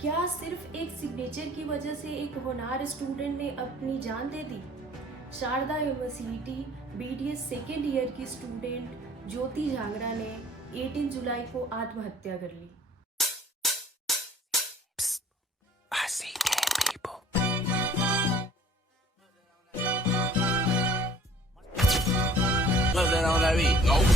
क्या सिर्फ एक सिग्नेचर की वजह से एक होनहार स्टूडेंट ने अपनी जान दे दी? Sharda university BDS second year की स्टूडेंट ज्योति झांगरा ने 18 जुलाई को आत्महत्या कर ली। I see dead people. What's that on that beat? Nope.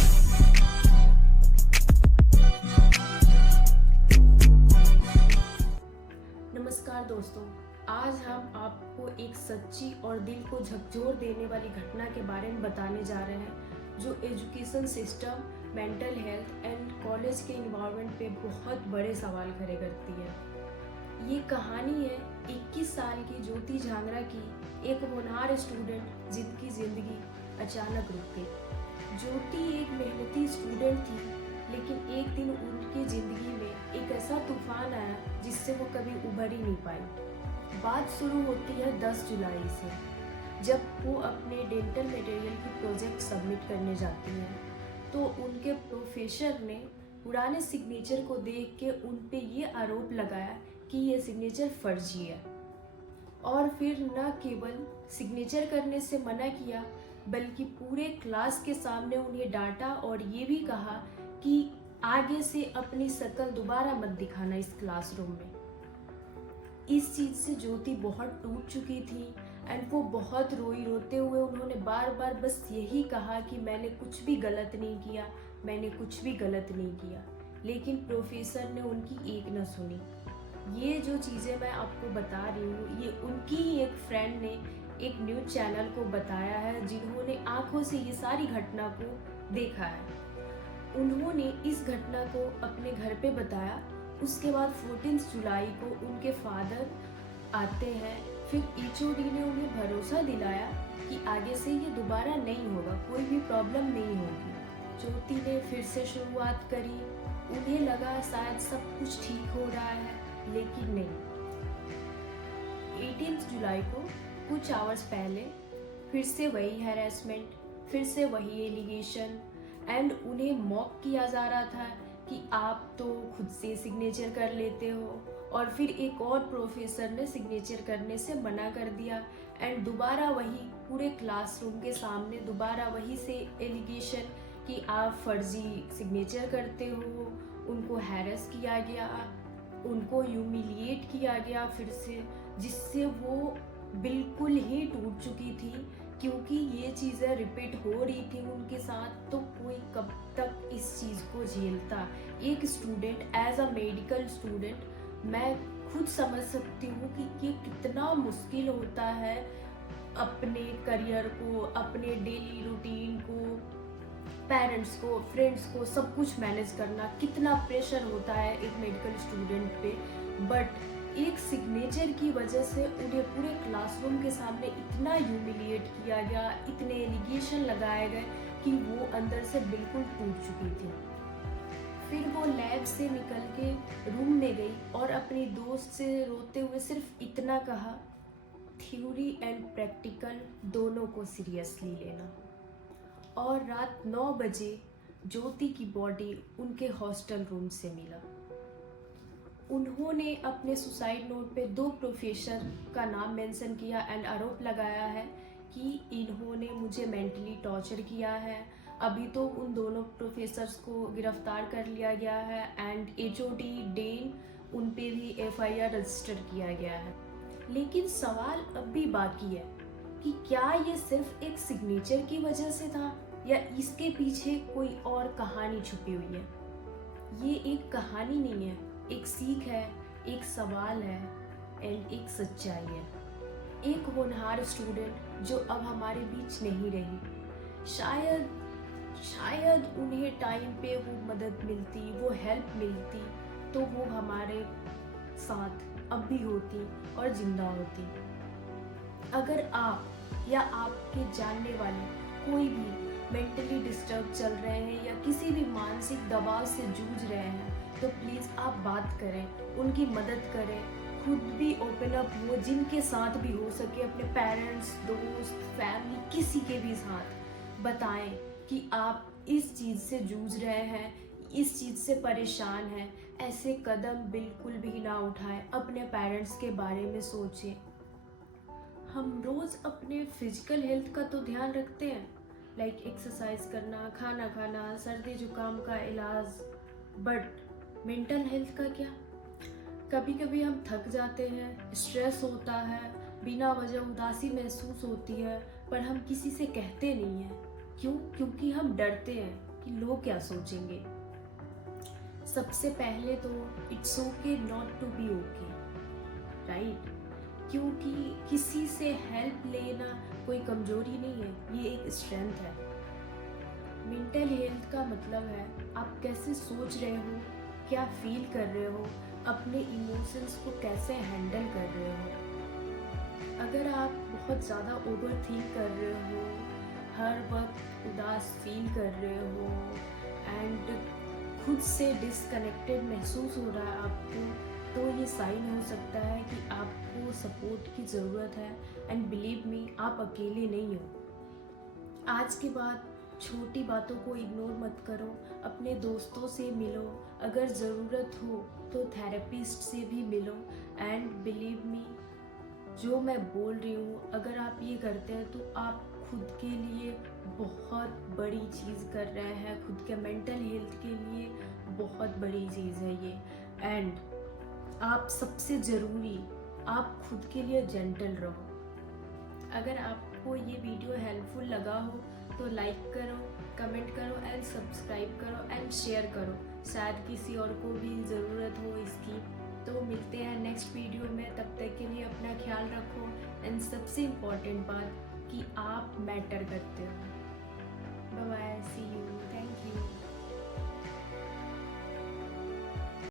नमस्कार दोस्तों, आज हम आपको एक सच्ची और दिल को झकझोर देने वाली घटना के बारे में बताने जा रहे हैं जो education system, mental health and college के इन्वायरमेंट पे बहुत बड़े सवाल खड़े करती है। ये कहानी है 21 साल की ज्योति झांगरा की, एक होनहार स्टूडेंट जिनकी ज़िंदगी अचानक रुक गई। ज्योति एक मेहनती स्टूडेंट थी, लेकिन एक दिन उनकी ज़िंदगी में एक ऐसा तूफान आया जिससे वो कभी उभर ही नहीं पाई। बात शुरू होती है 10 जुलाई से, जब वो अपने डेंटल मटेरियल की प्रोजेक्ट सबमिट करने जाती हैं। तो उनके प्रोफेसर ने पुराने सिग्नेचर को देख के उन पे ये आरोप लगाया कि ये सिग्नेचर फर्जी है, और फिर न केवल सिग्नेचर करने से मना किया बल्कि पूरे क्लास के सामने उन्हें डांटा और ये भी कहा कि आगे से अपनी शक्ल दोबारा मत दिखाना इस क्लासरूम में। इस चीज़ से ज्योति बहुत टूट चुकी थी एंड वो बहुत रोई। रोते हुए उन्होंने बार बार बस यही कहा कि मैंने कुछ भी गलत नहीं किया, मैंने कुछ भी गलत नहीं किया। लेकिन प्रोफेसर ने उनकी एक न सुनी। ये जो चीज़ें मैं आपको बता रही हूँ, ये उनकी ही एक फ्रेंड ने एक न्यूज़ चैनल को बताया है, जिन्होंने आंखों से ये सारी घटना को देखा है। उन्होंने इस घटना को अपने घर पे बताया। उसके बाद 14 जुलाई को उनके फादर आते हैं। फिर एचओडी ने उन्हें भरोसा दिलाया कि आगे से ये दोबारा नहीं होगा, कोई भी प्रॉब्लम नहीं होगी। ज्योति ने फिर से शुरुआत करी। उन्हें लगा शायद सब कुछ ठीक हो रहा है, लेकिन नहीं। 18 जुलाई को कुछ आवर्स पहले फिर से वही हैरेसमेंट, फिर से वही एलिगेशन एंड उन्हें मॉक किया जा रहा था कि आप तो खुद से सिग्नेचर कर लेते हो। और फिर एक और प्रोफेसर ने सिग्नेचर करने से मना कर दिया एंड दोबारा वही पूरे क्लासरूम के सामने दोबारा वही से एलिगेशन कि आप फर्जी सिग्नेचर करते हो। उनको हैरेस किया गया, उनको ह्यूमिलिएट किया गया फिर से, जिससे वो बिल्कुल ही टूट चुकी थी, क्योंकि ये चीज़ें रिपीट हो रही थी उनके साथ। तो कोई कब तक इस चीज़ को झेलता। एक student, as a medical student, मैं खुद समझ सकती हूँ कि ये कितना मुश्किल होता है अपने करियर को, अपने डेली रूटीन को, पेरेंट्स को, फ्रेंड्स को, सब कुछ मैनेज करना। कितना प्रेशर होता है एक मेडिकल स्टूडेंट पे। बट एक सिग्नेचर की वजह से उन्हें पूरे क्लासरूम के सामने इतना ह्यूमिलिएट किया गया, इतने एलिगेशन लगाए गए कि वो अंदर से बिल्कुल टूट चुकी थी। फिर वो लैब से निकल के रूम में गई और अपनी दोस्त से रोते हुए सिर्फ इतना कहा, थ्योरी एंड प्रैक्टिकल दोनों को सीरियसली लेना। और रात 9 बजे ज्योति की बॉडी उनके हॉस्टल रूम से मिला। उन्होंने अपने सुसाइड नोट पे 2 प्रोफेसर का नाम मेंशन किया एंड आरोप लगाया है कि इन्होंने मुझे मेंटली टॉर्चर किया है। अभी तो उन दोनों प्रोफेसर्स को गिरफ्तार कर लिया गया है एंड एचओडी डेन उन पे भी एफआईआर रजिस्टर किया गया है। लेकिन सवाल अब भी बाकी है कि क्या ये सिर्फ एक सिग्नेचर की वजह से था या इसके पीछे कोई और कहानी छुपी हुई है। ये एक कहानी नहीं है, एक सीख है, एक सवाल है एंड एक सच्चाई है। एक होनहार स्टूडेंट जो अब हमारे बीच नहीं रही। शायद उन्हें टाइम पे वो मदद मिलती, वो हेल्प मिलती, तो वो हमारे साथ अब भी होती और जिंदा होती। अगर आप या आपके जानने वाले कोई भी मेंटली डिस्टर्ब चल रहे हैं या किसी भी मानसिक दबाव से जूझ रहे हैं, तो प्लीज़ आप बात करें, उनकी मदद करें, खुद भी ओपन अप हो, जिनके साथ भी हो सके, अपने पेरेंट्स, दोस्त, फैमिली, किसी के भी साथ बताएं कि आप इस चीज़ से जूझ रहे हैं, इस चीज़ से परेशान हैं ऐसे कदम बिल्कुल भी ना उठाएं। अपने पेरेंट्स के बारे में सोचें। हम रोज़ अपने फिजिकल हेल्थ का तो ध्यान रखते हैं, लाइक एक्सरसाइज करना, खाना खाना, सर्दी जुकाम का इलाज, बट मेंटल हेल्थ का क्या? कभी कभी हम थक जाते हैं, स्ट्रेस होता है, बिना वजह उदासी महसूस होती है, पर हम किसी से कहते नहीं हैं। क्यों? क्योंकि हम डरते हैं कि लोग क्या सोचेंगे। सबसे पहले तो it's okay not to be okay, right? क्योंकि किसी से हेल्प लेना कोई कमजोरी नहीं है, ये एक स्ट्रेंथ है। मेंटल हेल्थ का मतलब है आप कैसे सोच रहे हो, क्या फील कर रहे हो, अपने इमोशंस को कैसे हैंडल कर रहे हो। अगर आप बहुत ज़्यादा ओवर थिंक कर रहे हो, हर वक्त उदास फील कर रहे हो एंड खुद से डिस्कनेक्टेड महसूस हो रहा है आपको, तो ये साइन हो सकता है कि आपको सपोर्ट की ज़रूरत है। एंड बिलीव मी, आप अकेले नहीं हो। आज के बाद छोटी बातों को इग्नोर मत करो, अपने दोस्तों से मिलो, अगर ज़रूरत हो तो थेरेपिस्ट से भी मिलो। एंड बिलीव मी, जो मैं बोल रही हूँ, अगर आप ये करते हैं तो आप खुद के लिए बहुत बड़ी चीज़ कर रहे हैं, खुद के मेंटल हेल्थ के लिए बहुत बड़ी चीज़ है ये। एंड आप सबसे ज़रूरी, आप खुद के लिए जेंटल रहो। अगर आपको ये वीडियो हेल्पफुल लगा हो तो लाइक करो, कमेंट करो एंड सब्सक्राइब करो एंड शेयर करो, शायद किसी और को भी ज़रूरत हो इसकी। तो मिलते हैं नेक्स्ट वीडियो में, तब तक के लिए अपना ख्याल रखो। एंड सबसे इम्पॉर्टेंट बात कि आप मैटर करते हो। Bye bye, see you, thank you.